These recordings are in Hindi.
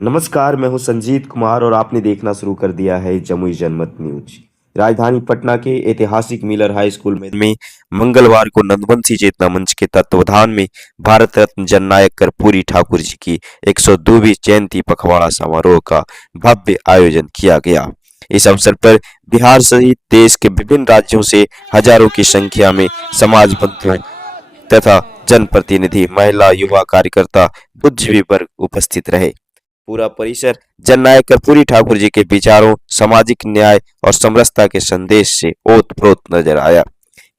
नमस्कार, मैं हूं संजीत कुमार और आपने देखना शुरू कर दिया है जमुई जनमत न्यूज। राजधानी पटना के ऐतिहासिक मिलर हाई स्कूल में मंगलवार को नंदवंशी चेतना मंच के तत्वावधान में भारत रत्न जननायक कर्पूरी ठाकुर जी की 102वीं जयंती पखवाड़ा समारोह का भव्य आयोजन किया गया। इस अवसर पर बिहार सहित देश के विभिन्न राज्यों से हजारों की संख्या में समाज बंधु तथा जनप्रतिनिधि, महिला, युवा, कार्यकर्ता, बुद्धिजीवी वर्ग उपस्थित रहे। पूरा परिसर जननायक कर्पूरी ठाकुर जी के विचारों, सामाजिक न्याय और समरसता के संदेश से ओतप्रोत नजर आया।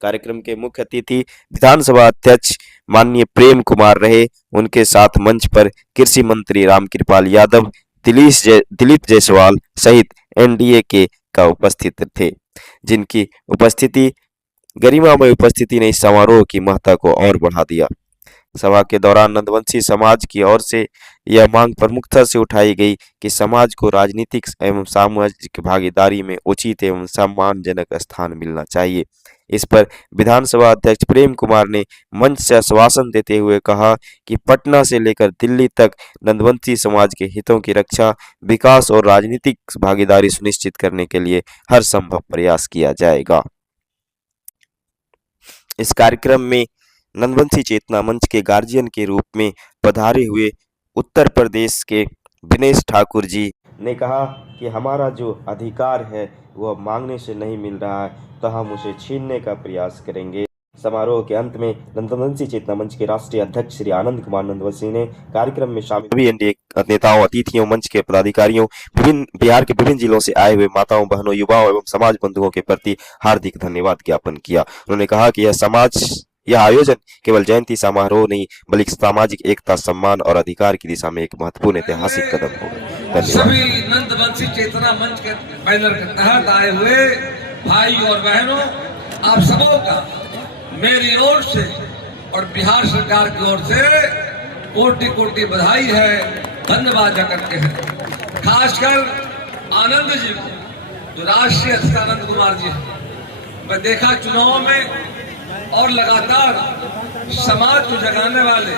कार्यक्रम के मुख्य अतिथि विधानसभा अध्यक्ष माननीय प्रेम कुमार रहे। उनके साथ मंच पर कृषि मंत्री रामकृपाल यादव, दिलीप जायसवाल सहित एनडीए के का उपस्थित थे, जिनकी उपस्थिति गरिमामय उपस्थिति ने इस समारोह की महत्ता को और बढ़ा दिया। सभा के दौरान नंदवंशी समाज की ओर से यह मांग प्रमुखता से उठाई गई कि समाज को राजनीतिक एवं सामाजिक भागीदारी में उचित एवं सम्मानजनक स्थान मिलना चाहिए। इस पर विधानसभा अध्यक्ष प्रेम कुमार ने मंच से आश्वासन देते हुए कहा कि पटना से लेकर दिल्ली तक नंदवंशी समाज के हितों की रक्षा, विकास और राजनीतिक भागीदारी सुनिश्चित करने के लिए हर संभव प्रयास किया जाएगा। इस कार्यक्रम में नंदवंशी चेतना मंच के गार्जियन के रूप में पधारे हुए उत्तर प्रदेश के दिनेश ठाकुर जी ने कहा कि हमारा जो अधिकार है वह मांगने से नहीं मिल रहा है, तो हम उसे छीनने का प्रयास करेंगे। समारोह के अंत में नंदवंशी चेतना मंच के राष्ट्रीय अध्यक्ष श्री आनंद कुमार नंदवंशी ने कार्यक्रम में शामिल सभी एनडीए नेताओं, अतिथियों, मंच के पदाधिकारियों, बिहार के विभिन्न जिलों से आए हुए माताओं, बहनों, युवाओं एवं समाज बंधुओं के प्रति हार्दिक धन्यवाद ज्ञापन किया। उन्होंने कहा कि यह आयोजन केवल जयंती समारोह नहीं बल्कि सामाजिक एकता, सम्मान और अधिकार की दिशा में एक महत्वपूर्ण ऐतिहासिक कदम होगा। सभी नंदवंशी चेतना मंच के बैनर के तहत आए हुए भाई और बहनों, आप सबों का मेरी ओर से और बिहार सरकार की ओर से कोटि कोटि बधाई है, धन्यवाद करते हैं। खासकर आनंद जी को, जो राष्ट्रीय अध्यक्ष आनंद कुमार जी, मैं देखा चुनाव में और लगातार समाज को जगाने वाले,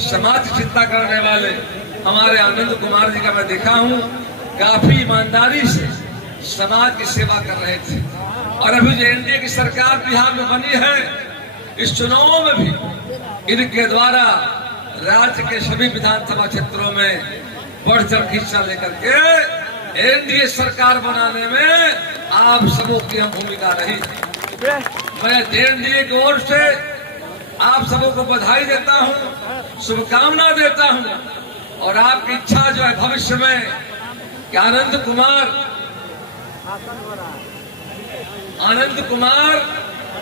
समाज की चिंता करने वाले हमारे आनंद कुमार जी का मैं देखा हूँ, काफी ईमानदारी से समाज की सेवा कर रहे थे। और अभी जो एनडीए की सरकार बिहार में बनी है, इस चुनाव में भी इनके द्वारा राज्य के सभी विधानसभा क्षेत्रों में बढ़ चढ़ के हिस्सा लेकर के एनडीए सरकार बनाने में आप सबों की भूमिका रही। मैं एनडीए की ओर से आप सबों को बधाई देता हूं, शुभकामना देता हूं और आपकी इच्छा जो है भविष्य में कि आनंद कुमार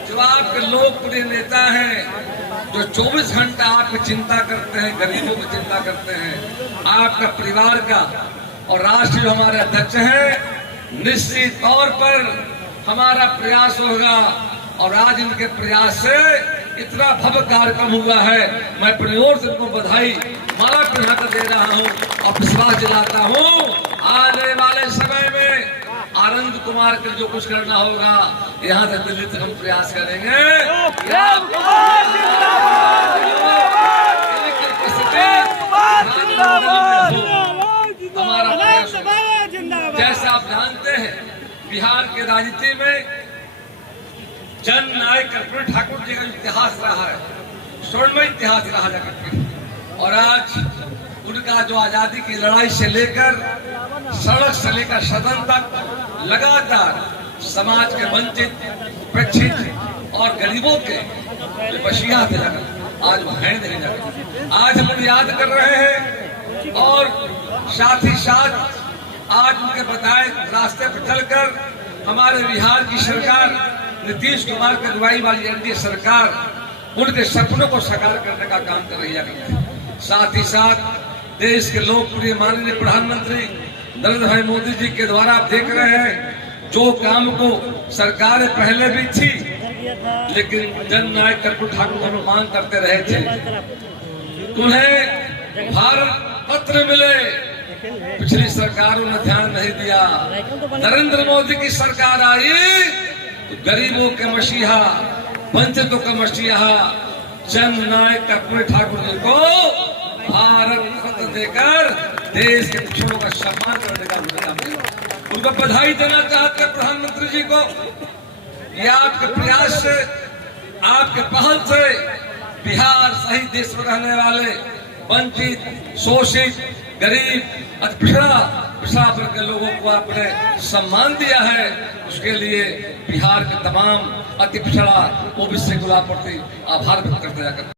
जो आपके लोकप्रिय नेता हैं, जो 24 घंटा आपकी चिंता करते हैं, गरीबों की चिंता करते हैं, आपका परिवार का और राष्ट्रीय जो हमारे अध्यक्ष हैं, निश्चित तौर पर हमारा प्रयास होगा। और आज इनके प्रयास से इतना भव्य कार्यक्रम हुआ है। मैं अपनी ओर से इनको बधाई माला पहनाकर दे रहा हूं और विश्वास दिलाता हूं आने वाले समय में आनंद कुमार के जो कुछ करना होगा, यहाँ से दिल्ली तक हम प्रयास करेंगे। जैसा आप जानते हैं, बिहार के राजनीति में जन नायक कर्पूरी ठाकुर जी का इतिहास रहा है, स्वर्णमय इतिहास रहा है। और आज उनका जो आजादी की लड़ाई से लेकर सड़क से लेकर सदन तक लगातार समाज के वंचित, उपेक्षित और गरीबों के जो बशिया थे, आज वो है नहीं लगे। आज हम याद कर रहे हैं और साथ ही साथ आज उनके बताए रास्ते पर चलकर हमारे बिहार की सरकार, नीतीश कुमार की अगुवाई वाली एनडीए सरकार, उनके सपनों को साकार करने का काम कर रही है। साथ ही साथ देश के लोकप्रिय माननीय प्रधानमंत्री नरेंद्र भाई मोदी जी के द्वारा आप देख रहे हैं जो काम को सरकारें पहले भी थी, लेकिन जननायक कर्पूर ठाकुर मांग करते रहे थे। उन्हें भारत रत्न मिले, पिछली सरकारों ने ध्यान नहीं दिया। नरेंद्र मोदी की सरकार आई तो गरीबों के मसीहा, वंचितों का मसीहा जननायक कर्पूर ठाकुर जी को भारत रत्न देकर देश के पिछड़ों का सम्मान करने का मौका मिला। उनको बधाई देना चाहते हैं प्रधानमंत्री जी को। ये आपके प्रयास से, आपके पहल से बिहार सहित देश में रहने वाले वंचित, शोषित, गरीब, अति पिछड़ा वर्ग के लोगों को आपने सम्मान दिया है। उसके लिए बिहार के तमाम अति पिछड़ा ओबीसी गुलाम प्रति आभार व्यक्त करते हैं।